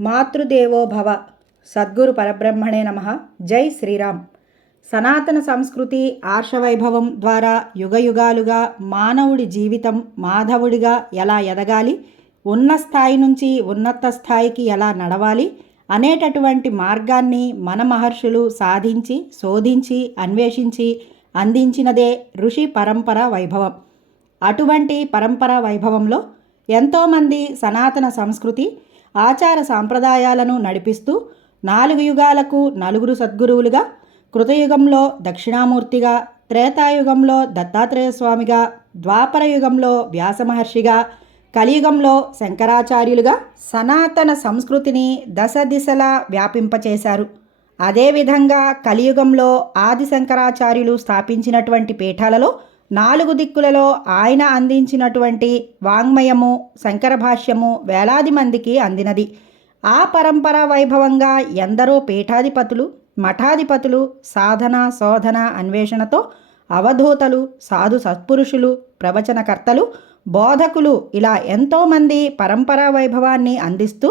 మాతృదేవో భవ సద్గురు పరబ్రహ్మణే నమ. జై శ్రీరామ్. సనాతన సంస్కృతి ఆర్షవైభవం ద్వారా యుగయుగాలుగా మానవుడి జీవితం మాధవుడిగా ఎలా ఎదగాలి ఉన్న స్థాయి నుంచి ఉన్నత స్థాయికి ఎలా నడవాలి అనేటటువంటి మార్గాన్ని మన మహర్షులు సాధించి శోధించి అన్వేషించి అందించినదే ఋషి పరంపర వైభవం. అటువంటి పరంపర వైభవంలో ఎంతోమంది సనాతన సంస్కృతి ఆచార సాంప్రదాయాలను నడిపిస్తూ నాలుగు యుగాలకు నలుగురు సద్గురువులుగా కృతయుగంలో దక్షిణామూర్తిగా త్రేతాయుగంలో దత్తాత్రేయ స్వామిగా ద్వాపర యుగంలో వ్యాసమహర్షిగా కలియుగంలో శంకరాచార్యులుగా సనాతన సంస్కృతిని దశ దిశలా వ్యాపింపచేశారు. అదేవిధంగా కలియుగంలో ఆది శంకరాచార్యులు స్థాపించినటువంటి పీఠాలలో నాలుగు దిక్కులలో ఆయన అందించినటువంటి వాంగ్మయము శంకర భాష్యము వేలాది మందికి అందినది. ఆ పరంపర వైభవంగా ఎందరో పీఠాధిపతులు మఠాధిపతులు సాధన శోధన అన్వేషణతో అవధూతలు సాధు సత్పురుషులు ప్రవచనకర్తలు బోధకులు ఇలా ఎంతోమంది పరంపరా వైభవాన్ని అందిస్తూ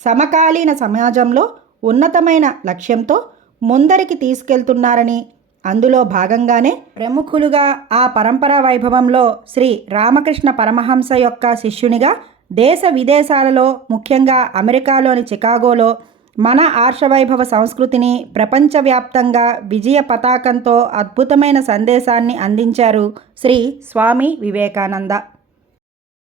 సమకాలీన సమాజంలో ఉన్నతమైన లక్ష్యంతో ముందరికి తీసుకెళ్తున్నారని అందులో భాగంగానే ప్రముఖులుగా ఆ పరంపరా వైభవంలో శ్రీ రామకృష్ణ పరమహంస యొక్క శిష్యునిగా దేశ విదేశాలలో ముఖ్యంగా అమెరికాలోని చికాగోలో మన ఆర్షవైభవ సంస్కృతిని ప్రపంచవ్యాప్తంగా విజయ పతాకంతో అద్భుతమైన సందేశాన్ని అందించారు శ్రీ స్వామి వివేకానంద.